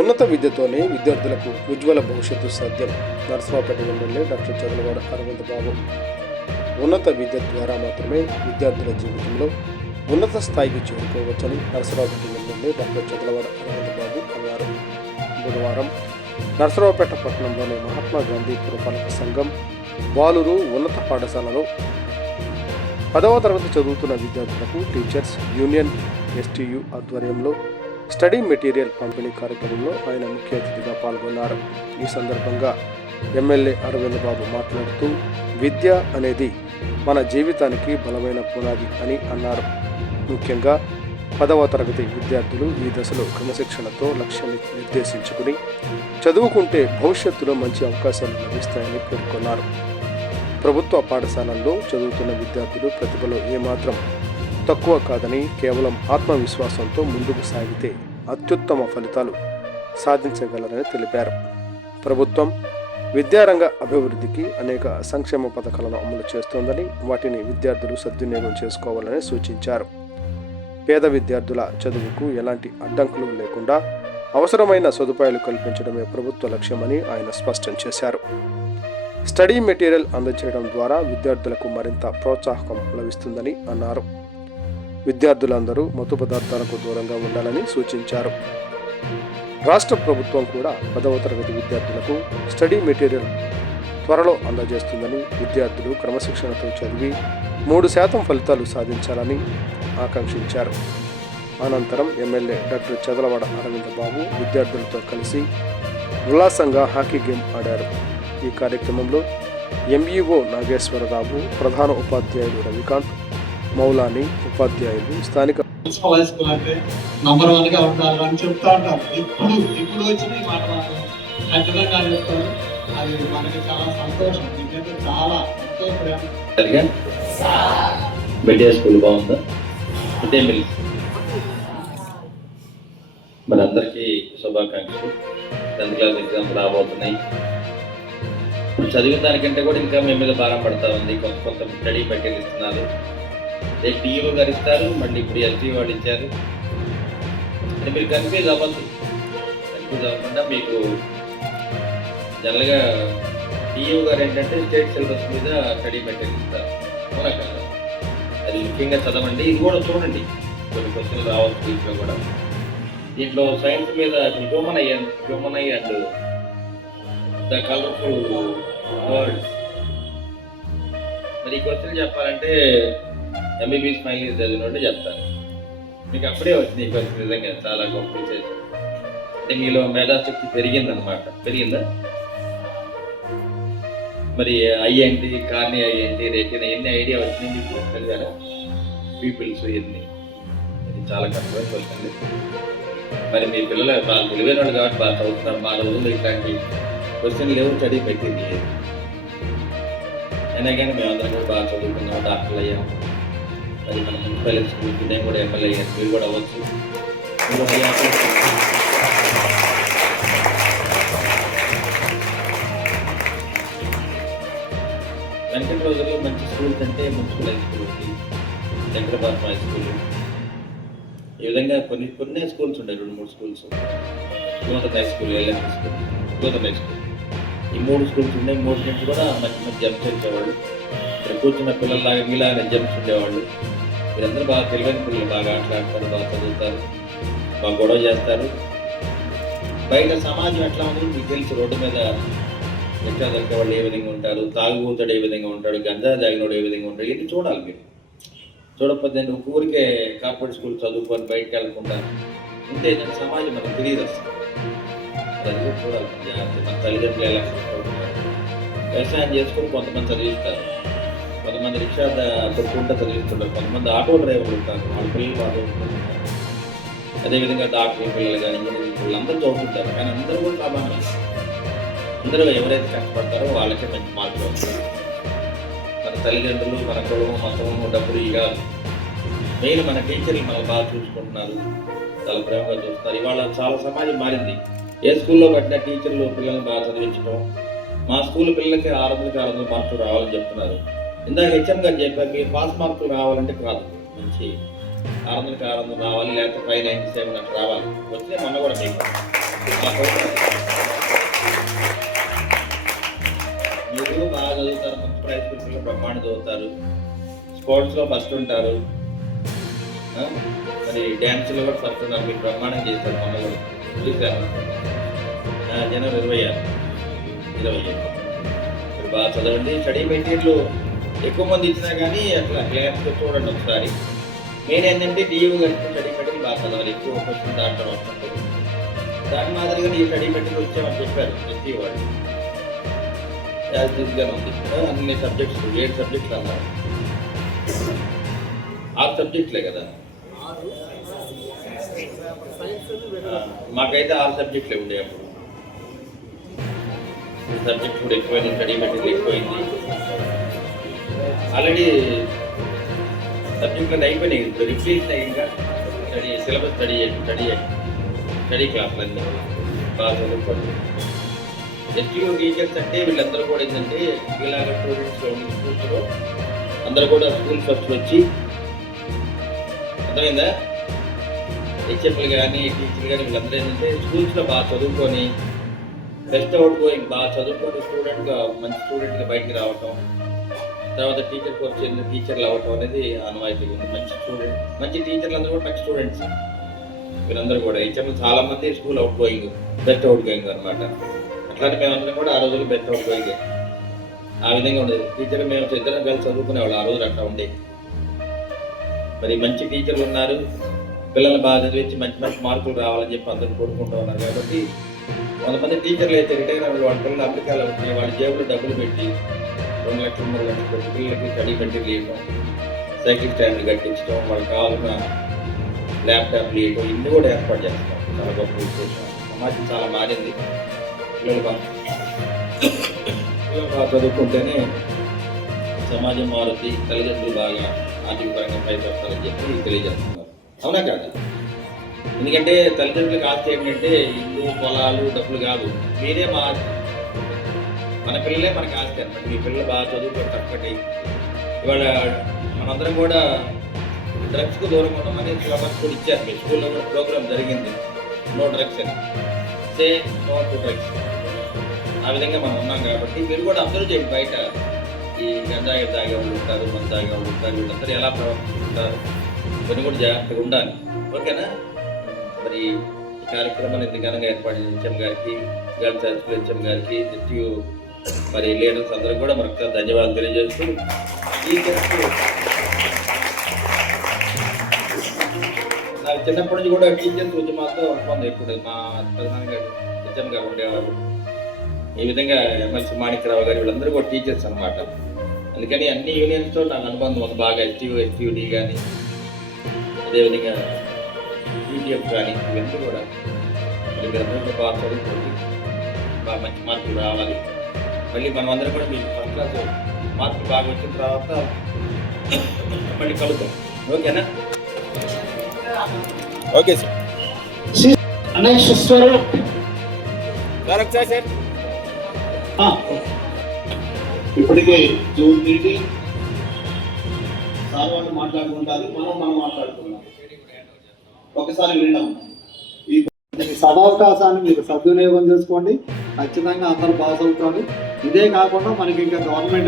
ఉన్నత విద్యతోనే విద్యార్థులకు ఉజ్వల భవిష్యత్తు సాధ్యం. నర్సరావుపేట ఎమ్మెల్యే డాక్టర్ చదలవాడ అరవింద్ బాబు. ఉన్నత విద్య ద్వారా మాత్రమే విద్యార్థుల జీవితంలో ఉన్నత స్థాయికి చేరుకోవచ్చని నర్సరావుపేట ఎమ్మెల్యే డాక్టర్ చదలవాడ అరవింద్ బాబు అన్నారు. బుధవారం నర్సరావుపేట పట్టణంలోని మహాత్మా గాంధీ పురపాలక సంఘం బాలురు ఉన్నత పాఠశాలలో 10వ తరగతి చదువుతున్న విద్యార్థులకు టీచర్స్ యూనియన్ STU ఆధ్వర్యంలో స్టడీ మెటీరియల్ పంపిణీ కార్యక్రమంలో ఆయన ముఖ్య అతిథిగా పాల్గొన్నారు. ఈ సందర్భంగా ఎమ్మెల్యే అరవింద్ బాబు మాట్లాడుతూ విద్య అనేది మన జీవితానికి బలమైన పునాది అని అన్నారు. ముఖ్యంగా 10వ తరగతి విద్యార్థులు ఈ దశలో క్రమశిక్షణతో లక్ష్యాన్ని నిర్దేశించుకుని చదువుకుంటే భవిష్యత్తులో మంచి అవకాశాలు లభిస్తాయని పేర్కొన్నారు. ప్రభుత్వ పాఠశాలల్లో చదువుతున్న విద్యార్థులు ప్రతిభలో ఏమాత్రం తక్కువ కాదని, కేవలం ఆత్మవిశ్వాసంతో ముందుకు సాగితే అత్యుత్తమ ఫలితాలు సాధించగలరని తెలిపారు. ప్రభుత్వం విద్యారంగ అభివృద్ధికి అనేక సంక్షేమ పథకాలను అమలు చేస్తోందని, వాటిని విద్యార్థులు సద్వినియోగం చేసుకోవాలని సూచించారు. పేద విద్యార్థుల చదువుకు ఎలాంటి అడ్డంకులు లేకుండా అవసరమైన సదుపాయాలు కల్పించడమే ప్రభుత్వ లక్ష్యమని ఆయన స్పష్టం చేశారు. స్టడీ మెటీరియల్ అందజేయడం ద్వారా విద్యార్థులకు మరింత ప్రోత్సాహకం లభిస్తుందని అన్నారు. విద్యార్థులందరూ మత్తు పదార్థాలకు దూరంగా ఉండాలని సూచించారు. రాష్ట్ర ప్రభుత్వం కూడా 10వ తరగతి విద్యార్థులకు స్టడీ మెటీరియల్ త్వరలో అందజేస్తుందని, విద్యార్థులు క్రమశిక్షణతో చదివి 3% ఫలితాలు సాధించాలని ఆకాంక్షించారు. అనంతరం ఎమ్మెల్యే డాక్టర్ చదలవాడ అరవింద్ బాబు విద్యార్థులతో కలిసి ఉల్లాసంగా హాకీ గేమ్ ఆడారు. ఈ కార్యక్రమంలో MEO నాగేశ్వరరావు, ప్రధాన ఉపాధ్యాయులు రవికాంత్, మౌలాని, ఉపాధ్యాయులు, స్థానిక హై స్కూల్ అంటే నంబర్ 1 గా ఉంటారు అని చెప్తా ఉంటారు. ఇప్పుడు వచ్చిన ఈ మాట ఖచ్చితంగా చెప్తారు. అది మనకి చాలా సంతోషం. ఎందుకంటే చాలా ఎంతో ప్రేమ. మీడియా స్కూల్ బాగుందా? ఇదే మిల్ మరి అందరికీ శుభాకాంక్షలు. 10th క్లాస్ ఎగ్జామ్స్ రాబోతున్నాయి. చదివిన దానికంటే కూడా ఇంకా మీ మీద భారం పడతా ఉంది. కొంత స్టడీ మెటీరియల్ ఇస్తున్నారు. రేపు TO గారు ఇస్తారు, మళ్ళీ ఇప్పుడు SDO వాళ్ళు ఇచ్చారు. అంటే మీరు కన్ఫ్యూజ్ అవ్వద్దు. కన్ఫ్యూజ్ అవ్వకుండా మీకు జనరల్గా TO గారు ఏంటంటే స్టేట్ సిలబస్ మీద స్టడీ మెటీరియల్ ఇస్తారు. అవునా కదా? అది ముఖ్యంగా చదవండి. ఇది కూడా చూడండి, కొన్ని క్వశ్చన్లు రావచ్చు దీంట్లో కూడా. దీంట్లో సైన్స్ మీద human I and the colourful words. మరి ఈ క్వశ్చన్ చెప్పాలంటే MBBS ఫైనల్ ఇయర్ చదివినట్టు చెప్తాను. మీకు అప్పుడే వచ్చింది ఈ క్వశ్చన్. నిజంగా చాలా గొప్ప చేసి అంటే మీలో మేధాశక్తి పెరిగిందా? మరి ఐ ఏంటి, కార్ని ఐ ఏంటి, రేటినా, ఎన్ని ఐడియా వచ్చినాయి మీకు చదివారా? పీపుల్స్ ఎన్ని, ఇది చాలా కష్టమైన క్వశ్చన్. మరి మీ పిల్లలు బాగా తెలివైన వాళ్ళు కాబట్టి బాగా చదువుతున్నారు. మా రోజుల్లో ఇట్లాంటి క్వశ్చన్ లేవు, స్టడీ పెట్టింది. అయినా కానీ మేమందరం కూడా బాగా చదువుకున్నాం, డాక్టర్లు అయ్యాం. మరి మన మున్సిపల్ స్కూల్కి నేను కూడా ఎమ్మెల్యే అయ్యాను, మీరు కూడా అవ్వచ్చు. వెనకటి రోజుల్లో మంచి స్కూల్స్ అంటే మున్సిపల్ హై స్కూల్ ఉంది, శంకరబాబు హై స్కూల్, ఈ విధంగా కొన్ని స్కూల్స్ ఉండే, 2-3 స్కూల్స్. నూతన హై స్కూల్, LMP స్కూల్, నూతన హై స్కూల్, ఈ 3 స్కూల్స్ ఉన్నాయి. 3 నుంచి కూడా మంచి జంప్స్ వచ్చేవాళ్ళు. ఇక్కడ కూర్చున్న పిల్లల్లాగా మీలాగా జంప్స్ ఉండేవాళ్ళు. వీరందరూ బాగా తెలివైన పిల్లలు, బాగా ఆటలాడతారు, బాగా చదువుతారు, బాగా గొడవ చేస్తారు. బయట సమాజం ఎట్లా ఉందో మీకు తెలుసు. రోడ్డు మీద ఎట్లా దొరికే వాళ్ళు ఏ విధంగా ఉంటారు, తాగుబోతాడు ఏ విధంగా ఉంటాడు, గంజా తాగినోడు ఏ విధంగా ఉంటాడు, ఇవన్నీ చూడాలి మీరు. చూడకపోతే ఒక ఊరికే కార్పొరేట్ స్కూల్ చదువుకొని బయటకు వెళ్ళకుండా ఉంటే సమాజం మనకు తెలియదు అసలు. అది కూడా చూడాలి. మన తల్లిదండ్రులు ఎలా వ్యవసాయం చేసుకుని కొంతమంది చదివిస్తారు, కొంతమంది రిక్షా దొరుకుంటూ చదివిస్తుంటారు, కొంతమంది ఆటో డ్రైవర్లు ఉంటారు, వాళ్ళ పిల్లలు ఆటో ఉంటారు. అదేవిధంగా డాక్టర్ పిల్లలు కానీ ఇంజనీరింగ్ పిల్లలు అందరూ చదువుతుంటారు. కానీ అందరూ కూడా సమానం. అందరూ ఎవరైతే కష్టపడతారో వాళ్ళకే మంచి మార్కులు వస్తాయి. మన తల్లిదండ్రులు, మన కుటుంబం, మతము, డబ్బులు ఇక మెయిన్ మన టీచర్లు మనకు బాగా చూసుకుంటున్నారు, చాలా ప్రేమగా చూస్తున్నారు. ఇవాళ చాలా సమాజం మారింది. ఏ స్కూల్లో పట్టిన టీచర్లు పిల్లల్ని బాగా చదివించడం. మా స్కూల్ పిల్లలకి 600 మార్కులు రావాలని చెప్తున్నారు. ఇందాక HM గారు చెప్పారు, మీరు పాస్ మార్కులు రావాలంటే కాదు, మంచి 600 రావాలి, లేకపోతే 597 అట్లా రావాలి. వచ్చితే మొన్న కూడా మీకు మీరు బాగా చదువుతారు, మున్సిపల్ హై స్కూల్ పిల్లలు బ్రహ్మాండ చదువుతారు, స్పోర్ట్స్లో ఫస్ట్ ఉంటారు, మరి డ్యాన్స్లో కూడా ఫస్ట్ ఉన్నారు. మీరు బ్రహ్మాండం చేస్తారు. మొన్న కూడా చూశాను. జనవరి 26 మీరు బాగా చదవండి. స్టడీ మెటీరియల్ ఎక్కువ మంది ఇచ్చినా కానీ అట్లా క్లాస్లో చూడండి ఒకసారి. మెయిన్ ఏంటంటే డియూ కలిసి స్టడీ మెటీరియల్ బాగా చదవాలి. ఎక్కువ క్వశ్చన్ దాంట్లో వస్తుంటుంది. దాని మాదిరిగా ఈ స్టడీ మెటీరియల్ వచ్చామని చెప్పారు ప్రతి వాళ్ళు. యాజ్గానే ఉంది. అన్ని సబ్జెక్ట్స్ 7 సబ్జెక్టులు అన్నారు. 6 సబ్జెక్టులే కదా. మాకైతే 6 సబ్జెక్టులే ఉండే అప్పుడు. సబ్జెక్ట్ కూడా ఎక్కువైంది, స్టడీ మెటీరియల్ ఎక్కువైంది. ఆల్రెడీ సబ్జెక్టులు అయిపోయినాయి. రిప్లీట్ ఇంకా సిలబస్ స్టడీ క్లాసులన్నీ బాగా చదువుకోండి. ఎస్టీయూ టీచర్స్ అంటే వీళ్ళందరూ కూడా ఏంటంటే ఇలాగ స్టూడెంట్స్లో అందరూ కూడా స్కూల్ ఫస్ట్ వచ్చి, అర్థమైందా, హెచ్ఎంలు కానీ టీచర్లు కానీ వీళ్ళందరూ ఏంటంటే స్కూల్స్లో బాగా చదువుకొని బెస్ట్ అవుట్ గోయింగ్ బాగా చదువుకొని స్టూడెంట్గా మంచి స్టూడెంట్గా బయటికి రావటం, తర్వాత టీచర్ కోర్స్ టీచర్లు అవ్వటం అనేది ఆనవాయితీ ఉంది. మంచి టీచర్లు అందరూ కూడా మంచి స్టూడెంట్స్. వీరందరూ కూడా హెచ్ఎంలు చాలా మంది school out going, best out going అనమాట. అట్లాంటి మేమందరం కూడా ఆ రోజుల్లో బెస్ట్ అవుట్ గోయింగ్ ఆ విధంగా ఉండేది. టీచర్లు మేము ఇద్దరం కలిసి చదువుకునేవాళ్ళు ఆ రోజులు అట్లా ఉండేది. మరి మంచి టీచర్లు ఉన్నారు, పిల్లల్ని బాగా చదివించి మంచి మంచి మార్కులు రావాలని చెప్పి అందరూ కోరుకుంటూ ఉన్నారు. కాబట్టి కొంతమంది టీచర్లు అయితే రిటైర్ అయిన వాళ్ళ పిల్లలు అమెరికాలో ఉంటే వాళ్ళ జేబులో డబ్బులు పెట్టి 2 లక్షలు 3 లక్షలు పెట్టి పిల్లలకి స్టడీ మెటీరియల్ ఇవ్వడం, సైకిల్ స్టాండ్లు కట్టించడం, వాళ్ళకి కావాల్సిన ల్యాప్టాప్లు ఇవ్వడం, ఇన్ని కూడా ఏర్పాటు చేస్తాం. చాలా గొప్ప విశేషం. సమాజం చాలా మారింది. పిల్లలు బాగా చదువుకుంటేనే సమాజం మారుతుంది, తల్లిదండ్రులు బాగా ఆర్థిక పరంగా పైకి వస్తారని చెప్పి తెలియజేస్తున్నారు. అవునా కాదు? ఎందుకంటే తల్లిదండ్రులకు ఆస్తి ఏంటంటే ఇల్లు, పొలాలు, డబ్బులు కాదు, మీరే మా ఆస్తి. మన పిల్లలే మనకి ఆస్తి అనమాట. మీ పిల్లలు బాగా చదువుకొని చక్కటి ఇవాళ మనందరం కూడా డ్రగ్స్కు దూరం ఉండమని సిలబస్ కూడా ఇచ్చారు. మీ స్కూల్లో కూడా ప్రోగ్రామ్ జరిగింది, నో డ్రగ్స్ అని, సే నో టు డ్రగ్స్. ఆ విధంగా మనం ఉన్నాం కాబట్టి మీరు కూడా అబ్జర్వ్ చేయండి. బయట ఈ గంజాయి తాగే వాళ్ళు ఉంటారు, మందు తాగే వాళ్ళు ఉంటారు, వీళ్ళందరూ ఎలా ప్రవర్తిస్తుంటారు, కొన్ని కూడా జాగ్రత్తగా ఉండాలి. ఓకేనా? మరి ఈ కార్యక్రమాన్ని ఇంత ఘనంగా ఏర్పాటు చేసిన హెచ్ఎం గారికి, గర్ల్స్ హై స్కూల్ హెచ్ఎం గారికి, ఎస్టీయూ మరి లీడర్స్ అందరూ కూడా మరొకసారి ధన్యవాదాలు తెలియజేస్తూ, ఈ నాకు చిన్నప్పటి నుంచి కూడా టీచర్స్ ఉద్యమాలతో అనుబంధం ఎప్పుడు. మా ప్రధాన గారు హెచ్ఎం గారు ఉండేవారు. ఈ విధంగా ఎమ్మెల్సీ మాణిక్యరావు గారు వీళ్ళందరూ కూడా టీచర్స్ అనమాట. అందుకని అన్ని యూనియన్స్తో నాకు అనుబంధం ఉంది బాగా. ఎస్టీయూడి కానీ, అదేవిధంగా యూటీఎఫ్ కానీ, ఇవన్నీ కూడా మరి మీరందరూ కూడా బాగా చదువుకోండి, బాగా మంచి మార్కులు రావాలి. మళ్ళీ మనం అందరం కూడా మీకు ఫస్ట్ క్లాస్ మార్కులు బాగా వచ్చిన తర్వాత మళ్ళీ కలుద్దాం. ఓకేనా? Okay sir. Next sir sir ఇప్పటికే జూన్ మీటింగ్ సార్ వాళ్ళు మాట్లాడుకుంటారు, మనం మాట్లాడుకున్నాం. ఒకసారి విన్నాం. ఈ సదావకాశాన్ని మీరు సద్వినియోగం చేసుకోండి. ఖచ్చితంగా అందరూ బాగా చదువుకోండి. ఇదే కాకుండా మనకి ఇంకా గవర్నమెంట్